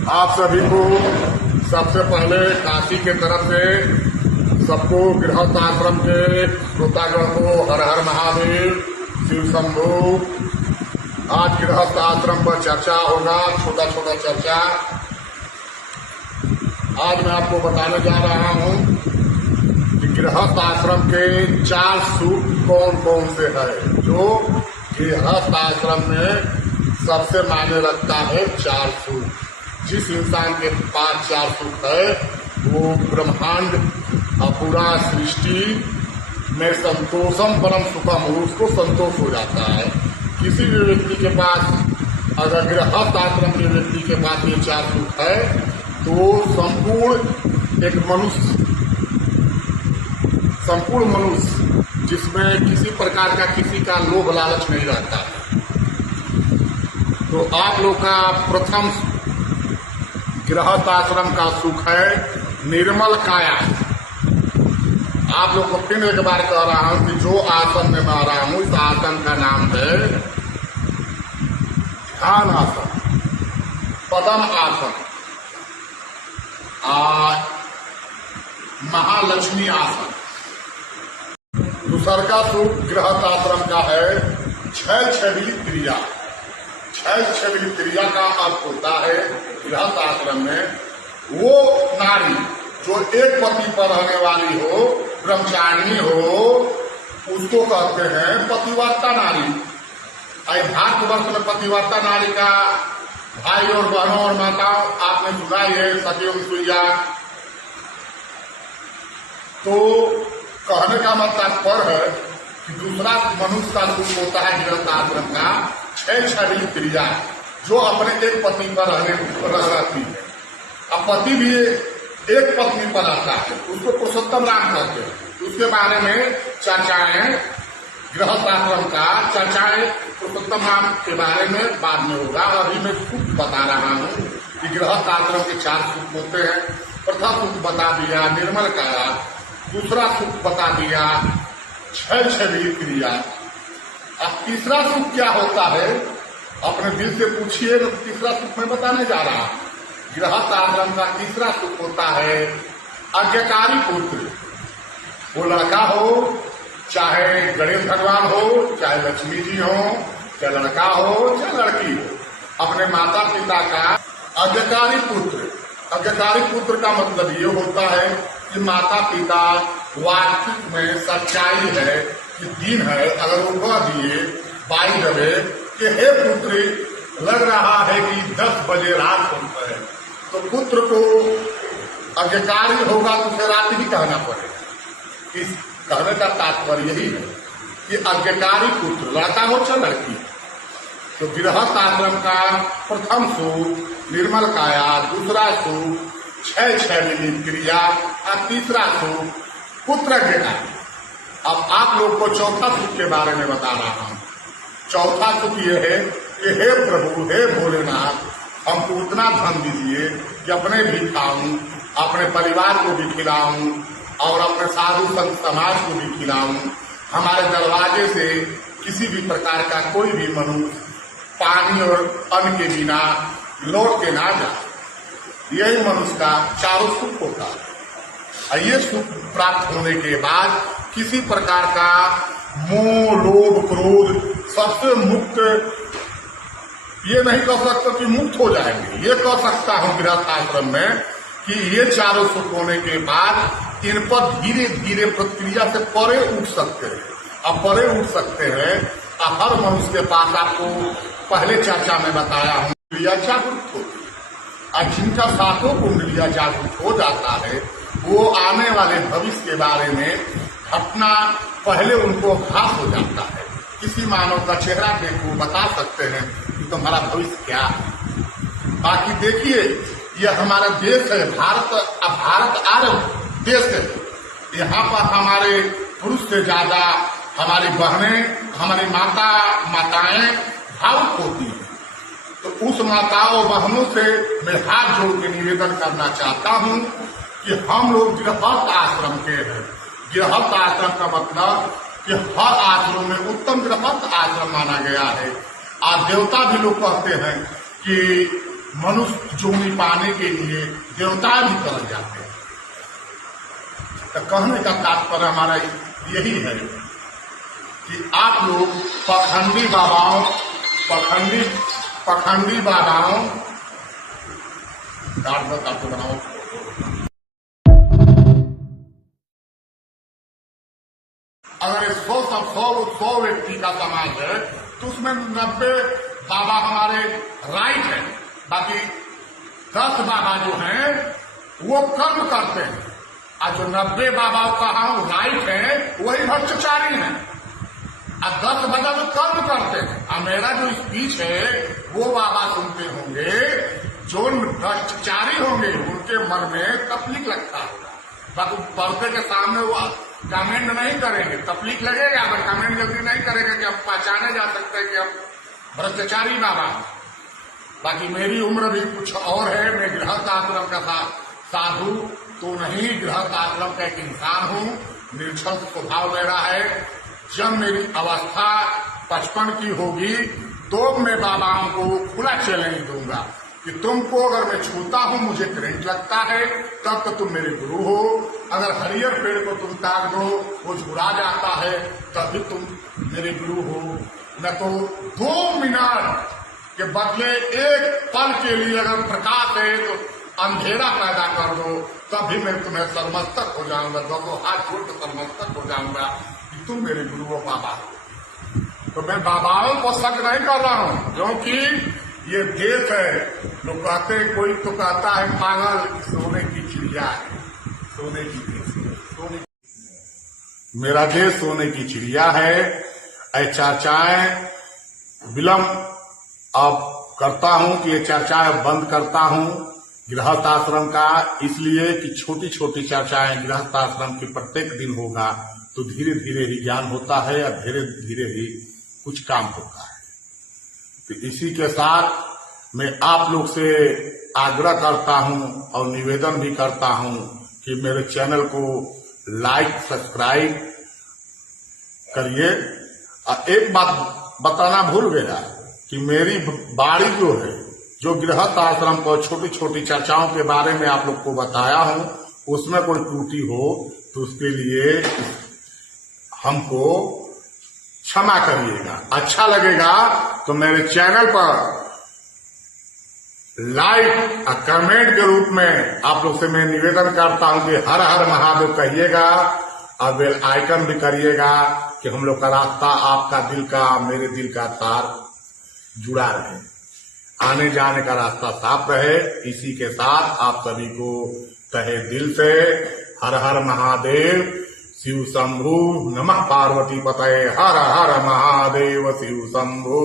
आप सभी को सबसे पहले काशी के तरफ से सबको गृहस्थ आश्रम के श्रोतागण को हर हर महादेव, शिव शंभू। आज गृहस्थ आश्रम पर चर्चा होगा, छोटा छोटा चर्चा। आज मैं आपको बताने जा रहा हूं कि गृहस्थ आश्रम के 4 सुख कौन कौन से है। जो गृहस्थ आश्रम में सबसे मायने रखता है 4 सुख। जिस इंसान के पास 4 सुख है वो ब्रह्मांड और पूरा सृष्टि में संतोषम परम सुखम, उसको संतोष हो जाता है। किसी भी व्यक्ति के पास, अगर गृहस्थ आश्रम के व्यक्ति के पास ये 4 सुख है तो संपूर्ण मनुष्य जिसमें किसी प्रकार का किसी का लोभ लालच नहीं रहता है। तो आप लोग का प्रथम गृहस्थ आश्रम का सुख है निर्मल काया। आप लोग को फिर एक बार कह रहा हूं कि जो आसन में मैं आ रहा हूं, इस आसन का नाम है ध्यान आसन, पद्म आसन, महालक्ष्मी आसन। दूसर का सुख गृहस्थ आश्रम का है छैल छबीली क्रिया। छैल छबीली क्रिया का अर्थ होता है गृहस्थ आश्रम में वो नारी जो एक पति पर रहने वाली हो, ब्रह्मचारिणी हो, उसको कहते हैं पतिव्रता नारी। भारतवर्ष में पतिव्रता नारी का भाई और बहनों और माताओं आपने सुना ही है, सती अनुसुईया। तो कहने का मतलब पर है कि दूसरा मनुष्य का सुख होता है गृहस्थ आश्रम का छैल छबीली क्रिया, जो अपने एक पत्नी पर रहती है। अब पति भी एक पत्नी पर रहता है, उसको पुरुषोत्तम राम कहते हैं। उसके बारे में चर्चाएं, गृहस्थ आश्रम का चर्चाएं पुरुषोत्तम राम के बारे में बाद में होगा। अभी मैं सुख बता रहा हूँ कि गृहस्थ आश्रम के 4 सुख होते हैं। प्रथम सुख बता दिया निर्मल काया, दूसरा सुख बता दिया छैल छबीली क्रिया। अब तीसरा सुख क्या होता है अपने दिल से पूछिए। तो तीसरा सुख मैं बताने जा रहा हूं। गृहस्थ आश्रम का तीसरा सुख होता है आज्ञाकारी पुत्र। वो लड़का हो, चाहे गणेश भगवान हो, चाहे लक्ष्मी जी हो, चाहे लड़का हो, चाहे लड़की हो, अपने माता पिता का आज्ञाकारी पुत्र। आज्ञाकारी पुत्र का मतलब ये होता है कि माता पिता वास्तविक में सच्चाई है कि दिन है, अगर वो कह दिए 22 बजे कि हे पुत्री लग रहा है कि 10 बजे रात हो है, तो पुत्र को आज्ञाकारी होगा तो उसे रात ही कहना पड़ेगा। इस कहने का तात्पर्य यही है कि आज्ञाकारी पुत्र, लड़का हो चाहे लड़की। तो गृहस्थ आश्रम का प्रथम सुख निर्मल काया, दूसरा सुख छैल छबीली क्रिया और तीसरा सुख पुत्र आज्ञाकारी। अब आप लोग को चौथा सुख के बारे में बता रहा हूं। चौथा सुख ये है कि हे प्रभु, हे भोलेनाथ, हमको उतना धन दीजिए कि अपने भी खाऊं, अपने परिवार को भी खिलाऊं और अपने साधु संत समाज को भी खिलाऊं। हमारे दरवाजे से किसी भी प्रकार का कोई भी मनुष्य पानी और अन्न के बिना लौट के ना जाए। यही मनुष्य का 4 सुख होता है। ये सुख प्राप्त होने के बाद किसी प्रकार का मोह, लोभ, क्रोध सबसे मुक्त, ये नहीं कह सकता कि मुक्त हो जाएंगे। ये कह सकता हूं गृहस्थ आश्रम में कि ये 4 सुख होने के बाद इन पर धीरे धीरे प्रक्रिया से परे उठ सकते हैं। अब परे उठ सकते हैं। अब हर मनुष्य के पास, आपको पहले चर्चा में बताया हूं, कुंडलियां जागरूक होती है। और जिनका 7 कुंडलियां जागरूक हो जाता है वो आने वाले भविष्य के बारे में घटना पहले उनको भास हो जाता है। किसी मानव का चेहरा देखो, बता सकते हैं कि तुम्हारा भविष्य क्या है। बाकी देखिए, यह हमारा देश है, भारत आरब देश है। यहाँ पर हमारे पुरुष से ज्यादा हमारी बहनें, हमारी माताएं भावुक होती हैं। तो उस माताओं बहनों से मैं हाथ जोड़ के निवेदन करना चाहता हूँ कि हम लोग गृहस्थ आश्रम के हैं। गृहस्थ आश्रम का मतलब कि हर आश्रम में उत्तम गृहस्थ आश्रम माना गया है। आज देवता भी लोग कहते हैं कि मनुष्य जोनी पाने के लिए देवता भी कर जाते हैं। तो कहने का तात्पर्य हमारा यही है कि आप लोग पखंडी बाबाओं आपको बनाओ। अगर 100 व्यक्ति का समाज है तो उसमें 90 बाबा हमारे राइट है, बाकी 10 बाबा जो हैं वो कर्म करते हैं, और जो 90 बाबाओं का हम राइट है वही भ्रष्टाचारी हैं, और 10 बाबा जो कर्म करते हैं। और मेरा जो स्पीच है वो बाबा सुनते होंगे, जो भ्रष्टाचारी होंगे उनके मन में तकलीफ लगता होगा, बाकी पर्दे के सामने वो कमेंट नहीं करेंगे, तकलीफ लगेगा, अगर कमेंट जल्दी नहीं करेगा कि हम पहचाने जा सकते हैं कि हम भ्रष्टाचारी बाबा। बाकी मेरी उम्र भी कुछ और है, मैं गृहस्थ आश्रम का साधु तो नहीं, गृहस्थ आश्रम का एक इंसान हूँ, निर्छल स्वभाव मेरा है। जब मेरी अवस्था 55 की होगी तो मैं बाबाओं को खुला चैलेंज दूंगा कि तुमको अगर मैं छूता हूं, मुझे करंट लगता है, तब तो तुम मेरे गुरु हो। अगर हरियर पेड़ को तुम ताक दो, वो झुरा जाता है, तब भी तुम मेरे गुरु हो। न तो 2 मिनट के बदले 1 पल के लिए अगर प्रकाश है तो अंधेरा पैदा कर दो, तब भी मैं तुम्हें सरमस्तक हो जाऊंगा, दोनों हाथ जोड़ कर सरमस्तक हो जाऊंगा कि तुम मेरे गुरु हो बाबा। तो मैं बाबाओं को शक नहीं कर रहा हूं, क्योंकि ये देश है। लोग कहते हैं, कोई तो कहता है पागल, सोने की चिड़िया है, सोने की देश, मेरा देश सोने की चिड़िया है। ऐ चर्चाएं विलम्ब अब करता हूं कि ये चर्चाएं बंद करता हूं गृहस्थ आश्रम का, इसलिए कि छोटी छोटी चर्चाएं गृहस्थ आश्रम की प्रत्येक दिन होगा तो धीरे धीरे ही ज्ञान होता है, या धीरे धीरे ही कुछ काम होता है। तो इसी के साथ मैं आप लोग से आग्रह करता हूं और निवेदन भी करता हूं कि मेरे चैनल को लाइक सब्सक्राइब करिए। और एक बात बताना भूल गया कि मेरी बाड़ी जो है, जो गृहस्थ आश्रम को छोटी छोटी चर्चाओं के बारे में आप लोग को बताया हूं, उसमें कोई त्रुटि हो तो उसके लिए हमको क्षमा करिएगा। अच्छा लगेगा तो मेरे चैनल पर लाइक और कमेंट के रूप में आप लोग से मैं निवेदन करता हूं कि हर हर महादेव कहिएगा, और बेल आइकन भी करिएगा कि हम लोग का रास्ता आपका दिल का मेरे दिल का तार जुड़ा रहे, आने जाने का रास्ता साफ रहे। इसी के साथ आप सभी को तहे दिल से हर हर महादेव, शिव शंभु, नमः पार्वती पतये, हर हर महादेव, शिव शंभु।